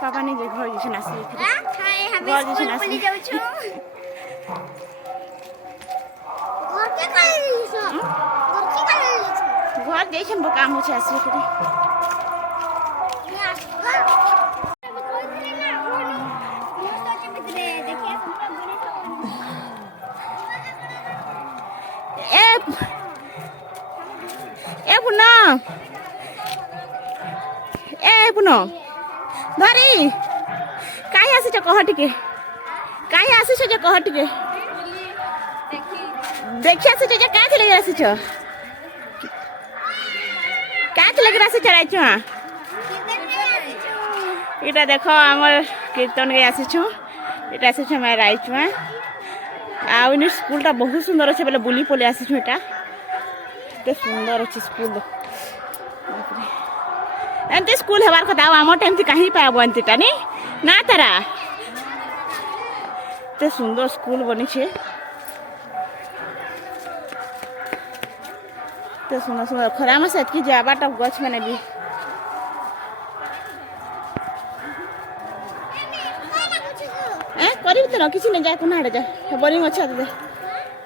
पापा नहीं जे घर जैसे नासी घर जैसे नासी घर जैसे वो काम हो आसी फिर ए पुना धरी काहे आसीछ कह टिके काहे आसीछ जे कह टिके देखि आसीछ जे काहे लगे आसीछ काहे लगे आसीछ राइछ इटा देखो हमर कीर्तन के आसीछ इटा आसीछ हम राइछ आ इन स्कूल टा बहुत सुंदर अच्छे बोले बुली पले आसीछ इटा ते सुंदर अच्छे स्कूल एमती स्कूल हमार कथा आम टाइम कहीं पाब एमतीटा नी ना तारा ते सुंदर स्कूल बनी छे ते सुंदर सुंदर खरा में से जाबाटा गछ मैंने भी करी तो किसी नहीं जाए कोना जा बोरिंग अच्छा दे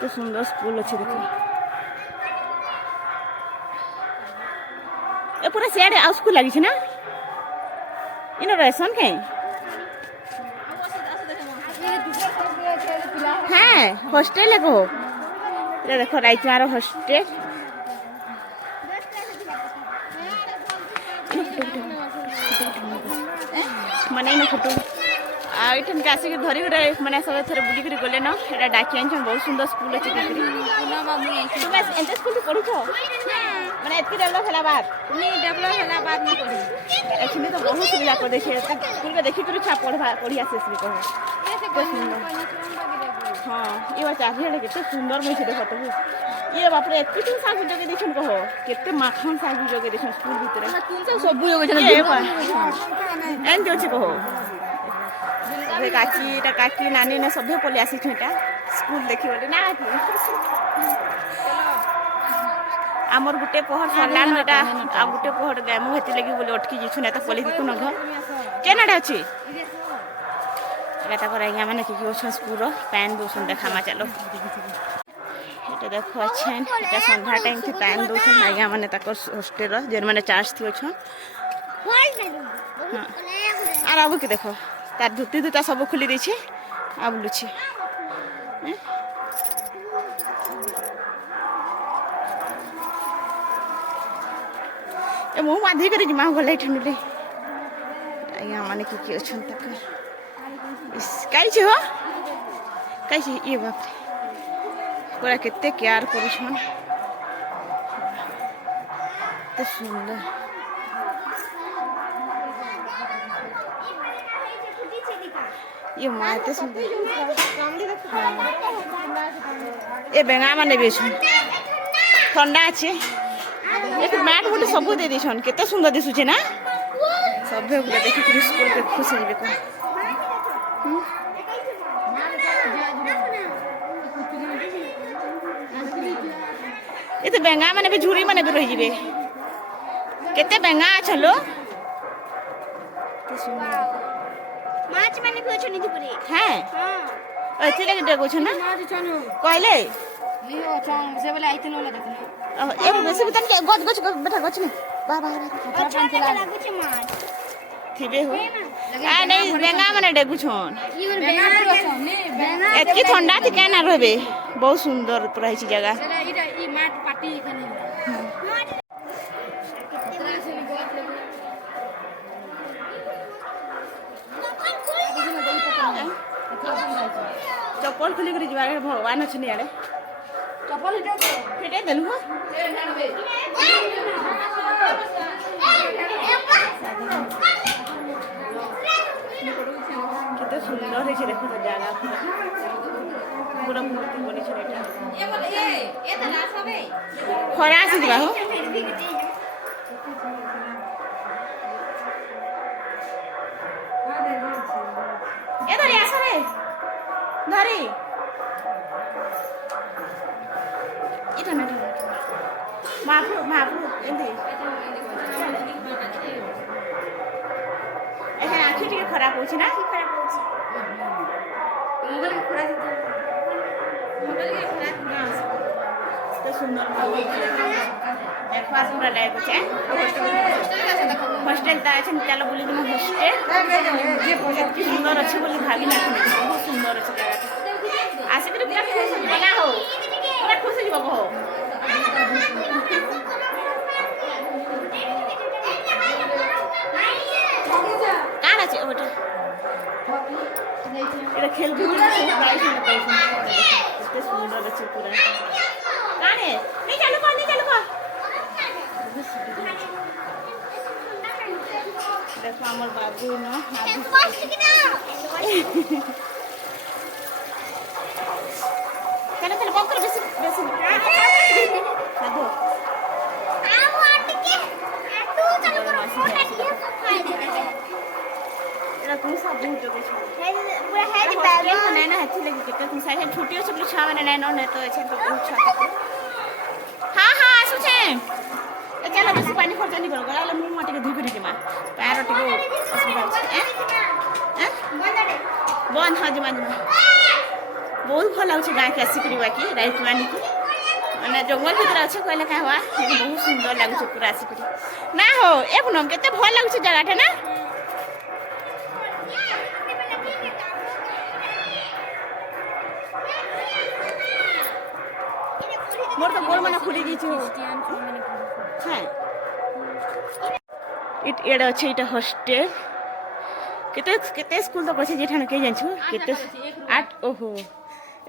ते सुंदर स्कूल अच्छे देख ए पूरा सियाड़े आउ स्कूल लगी ना इन रेसन कहीं हाँ हॉस्टेल है को ये देखो राइचमार हॉस्टेल माने इन फोटो आठन के आसिक धरी गोटे मैंने सब थे बुलिक गले न ये डाकी आन बहुत सुंदर स्कूल अच्छे स्कूल पढ़ुछ मैंने एतकी डेवलप है बाद डेवलप है बाद में पढ़ी एक्चुअली तो बहुत सुविधा कर देखिए स्कूल के देखी कर छा पढ़ी आसे कह हाँ ये बात चारिड़े के सुंदर मुझे देख तो ये बापरे एत साग जगे देखन कह केते माखन साग जगे देखन स्कूल भीतर सब एन अच्छे कह काकी नानी ने सभे पलि आसी स्कूल देखी बोले ना आमर गुटे पहर सरलान बेटा आ गुटे पहर गायमु हेती लगी बोले अटकी जिछु ना तो पलि देखु न घर केनाडा अछि एटा कर आज्ञा माने कि ओछन स्कूल रो पैन दोसन देखामा चलो एटा देखो अच्छे एटा संध्या टाइम के पैन दोसन आज्ञा माने ताकर हॉस्टेल रो जेन माने चार्ज थी ओछन आर अब के देखो तार धुती धुता सब खुली दी आ बुलुछे ए मु बांधी कर जिमा गले ठंडले आया माने की अछन तक इस काई छ हो काई छ ये बाप पूरा केते केयर करूछन ते सुंदर ये माते सुंदर ए बेंगा माने भी ठंडा अच्छे एक मैट गोटे सब दे दीछन केते सुंदर दिसुचे ना सब पूरा देखि स्कूल के खुश होइबे को ये तो बेंगा माने भी झुरी माने भी रहि जिबे केते बेंगा छलो माछ माने भी छनी पुरी हां अति लगे देखो छ ना कहले लियो चांग से बोले आइते न देखना ए बेसी बितन के गज गज बैठा गछ ने बा बा लागु छ माछ थिबे हो आ नहीं बेंगा माने डेगु छन बेंगा ने बेंगा एतकी ठंडा थी केना रहबे बहुत सुंदर पूरा हिची जगह इटा ई माट पाटी कने चप्पल खुली कर जीवा भगवान अच्छे आड़े चप्पल फेटे देलु हो केते सुंदर है देखो जगह पूरा मूर्ति बनी छे एटा ए त ना सबे खरा आसी दिबा हो ए धरी आस रे धरी इटा ना माफू एंदी ଆଖି ଟିକେ ଖରାପ ହଉଛି ନା ମୋବାଇଲ ଖରାପ ମୋବାଇଲ ଖରାପ ଏତେ ସୁନ୍ଦର ଦେଖବା ପୁରା ଲାଇକ୍ ଅଛି ହଷ୍ଟେଲ ତା ଅଛି ଚାଲ ବୁଲିଯିବ ହଷ୍ଟେଲ ଏତିକି ସୁନ୍ଦର ଅଛି ବୋଲି ଭାବି ନଥିଲି ବହୁତ ସୁନ୍ଦର ଅଛି ଜାଗାଟା ଆସିକିରି ପୁରା ଖୁସି ଯିବ ନା ହଉ ପୁରା ଖୁସି ଯିବ ହଉ କାଣ ଅଛି ওটা এটা খেলবি প্রাইস এতে সুন্দর আছে পুরা কানে নে চালু কর দেখো আমার বাবু না কেন কেন বন্ধ করে বেশি বেশি সাধু এটা কোন সব বহুত জগহ আছে পুরা হেড ব্যাগ না না হেতি লাগি কেতে কোন সাইড ছুটি আছে বলে छा মানে নাই ন তো আছে তো বহুত छा हां हां आसु छे ए चलो बेसी पानी खर्च नहीं करो गला मुंह माटी के धुई करी जमा पैर टिको असुविधा है बंद हाँ जमा जमा बहुत भल लागे गाँ के आसिक बाकी राइस मानी की मैंने जंगल भीतर अच्छे कहले क्या हुआ बहुत सुंदर लगुच पूरा आसिक ना हो ए पुनम केते भल लगुच जगह ना मोर तो गोल मना खुली गई हाँ एडा अच्छे इटा हॉस्टेल केते केते स्कूल तो कछे जेठान के जानछु केते 8 ओहो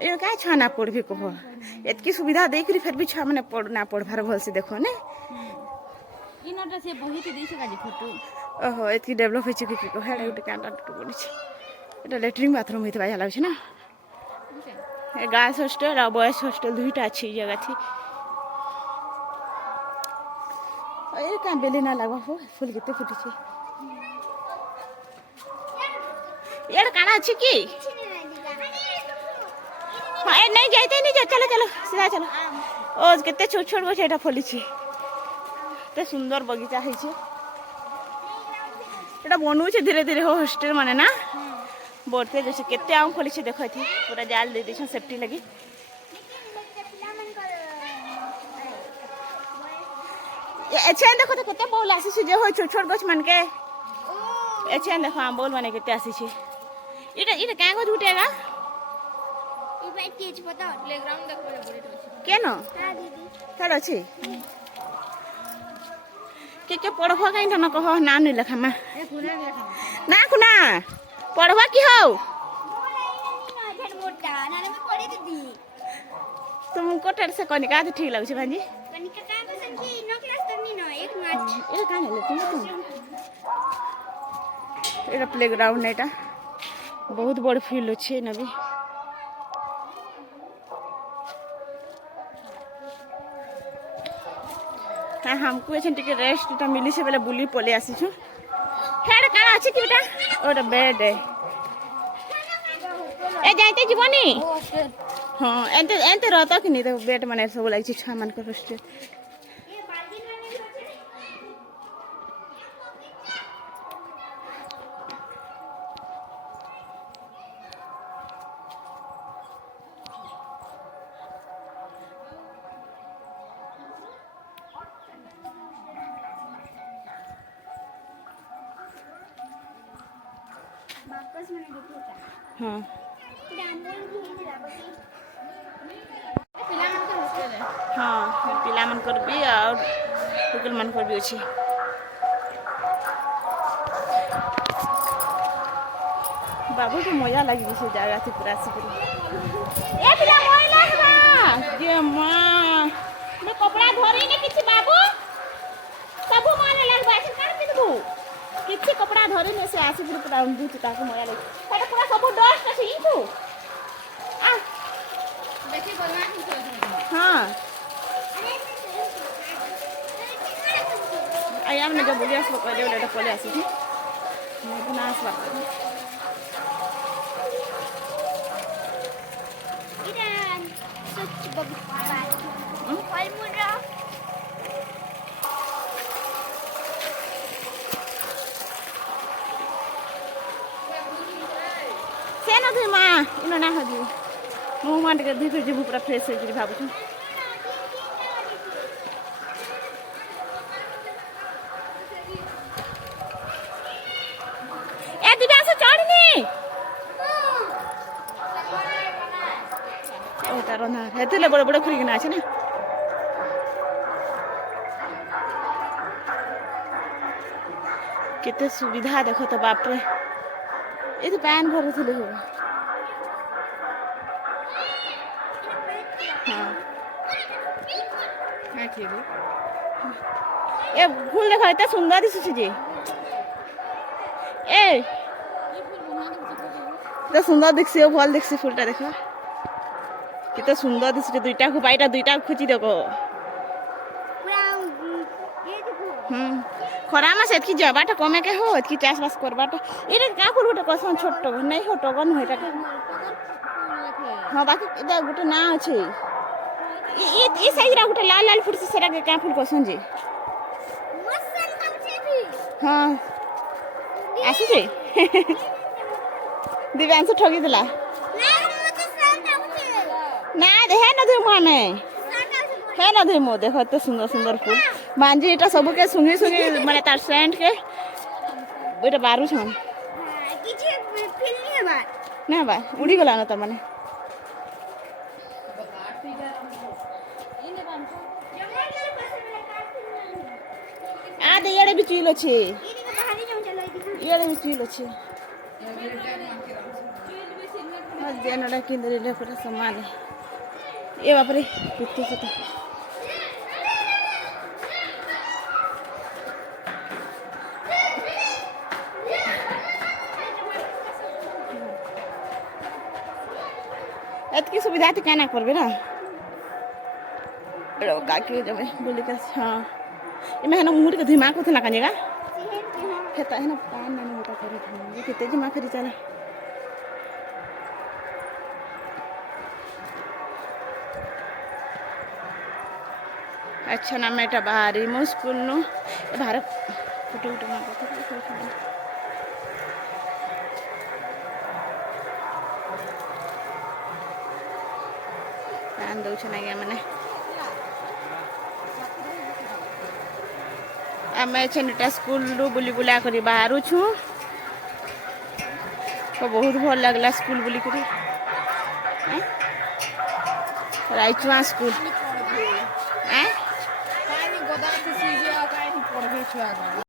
ए का छा ना पढ़बे कह एतकी सुविधा दे करी फिर भी छा माने पढ़ ना पढ़बार भल से देखो ने इनटा से बही के देसे काजी फोटो ओहो एतकी डेवलप होई छी कि हेडा उटे कांटा टुटु पड़ी छी एटा लेट्रिन बाथरूम होइतबा जाला छै ना ए गर्ल्स हॉस्टेल और बॉयज हॉस्टेल दुईटा अच्छी जगह थी ए का बेले ना लगवा हो फूल केते फुटी छी यार काना अछि की हां ए नहीं जाते नहीं जा चलो चलो सीधा चलो ओ केते छोट छोट गछ एटा फली छी ते सुंदर बगीचा है छी एटा बनू छे धीरे धीरे हो हॉस्टेल माने ना बोलते जैसे केते आम खोली छे देखो थी पूरा जाल दे दी छ सेफ्टी लगी अच्छा देखो तो केते बोल आसी छे जे हो छोट छोट गछ मन के अच्छा देखो आम बोल माने केते आसी छे इटा इटा का गछ उठेगा ई भाई तेज पता प्लेग्राउंड देखबो बोले केनो हां दीदी चल अछि के पढ़बो काई न कहो ना नहीं लिखा मा ए खुना लिखा ना खुना पढ़वा की हो मोटा नाने में पढ़ी दीदी तुमको टेर से कनिका तो ठीक लागछ भांजी कनिका का पसंद की नो क्लास तनी नो एक मार्च ए का हेले तुम एटा प्लेग्राउंड एटा बहुत बड़ फील्ड अछि नबी हाँ हमको एछन टिके रेस्ट टा मिली से बेले बुली पले आसी छु हेड काना अछि कि बेटा ओटा बेड है ए जाइते जीवनी हाँ एंते एंते रहता कि नहीं तो बेड माने सब लाग छी छा मन को हॉस्टेल ये बाल्टी माने बाकस माने देखो हाँ हाँ पिला मन कर भी और टुकल मन कर भी अच्छी बाबू को मजा लगी से जगह थी पूरा से ए पिला मोइला हवा ये मां मैं कपड़ा धरी ने किछि बाबू सबु माने लगबा छै कर पिदबू किछि कपड़ा धरी ने से आसी पूरा उंदी ताको मजा लगी ताके पूरा सब डस्ट छै इकू आ देखि बलवान हाँ आया मैं जब बोलिया सब पहले वाला पहले आसी थी मैं ना आसवा इरा सच बबू बात फल मुरा ନା ଧୁଇ ମା ଇନ ନା ହଜି ମୁଁ ମା ଟିକେ ଧୁଇ ଯିବୁ ପୁରା ଫ୍ରେଶ୍ ହେଇକିରି ଭାବୁଛୁ ଏ ଦିବ୍ୟାଂଶ ଚଢ଼ନି ଓ ତାର ରନ୍ଧା ହେଥିଲେ ବଡ଼ ବଡ଼ ଖୁରିକିନା ଅଛି ନା କେତେ ସୁବିଧା ଦେଖ ତ ବାପରେ ଏଠି ପ୍ୟାନ୍ ଭରୁଥିଲେ ହବ ହଁ ଏ ফুল দেখো এত সুন্দর দিশুছি যে এ এত সুন্দর দেখছি ও ভাল দেখছি ফুলটা দেখো কত সুন্দর দিশুছে দুইটা খুপাইটা দুইটা খুঁজি দেখো খরা মাস এতকি যাবাটা কমে কে হো এতকি চাষবাস করবাটা এটা কা ফুল গোটে কসন ছোট নাই হো টগন হয় এটা হ্যাঁ বাকি এটা গোটে না আছে এই সাইজরা গোটে লাল লাল ফুটছে সেটাকে কা ফুল কসন যে হ্যাঁ আসুছে দিব্যাংশ ঠকি দিলা না দেখে না ধুই আমি হ্যাঁ না ধুই মো দেখো এত সুন্দর সুন্দর ফুল মাঞ্জি এটা সবুকে শুঙি শুঙি মানে তার সেন্ট কে এটা বারুছন না বা উড়ি গলা না তার মানে আদে ইয়ে भी चुइल আছে ইয়ে भी चुइल আছে मध्याह्न किंदरिले पूरा सामान ये बापरे कितने से तो एतकी सुविधा तो क्या ना करबे ना काकी जब बोली का हाँ ये मैं है ना मुहूर्त का दिमाग को थे ना कनेगा कहता है ना पान ना होता करे ये कितने दिमाग करी चला अच्छा ना मेटा बाहरी मो स्कूल नो बाहर फोटो फोटो मार पान दो छना गया मैंने आमे छनटा स्कूल रू बुली बुला करी बाहरु छु तो बहुत भल लागला स्कूल बुली करी राइचुआ स्कूल गोदा से सीजिया काई पढ़बे छुआ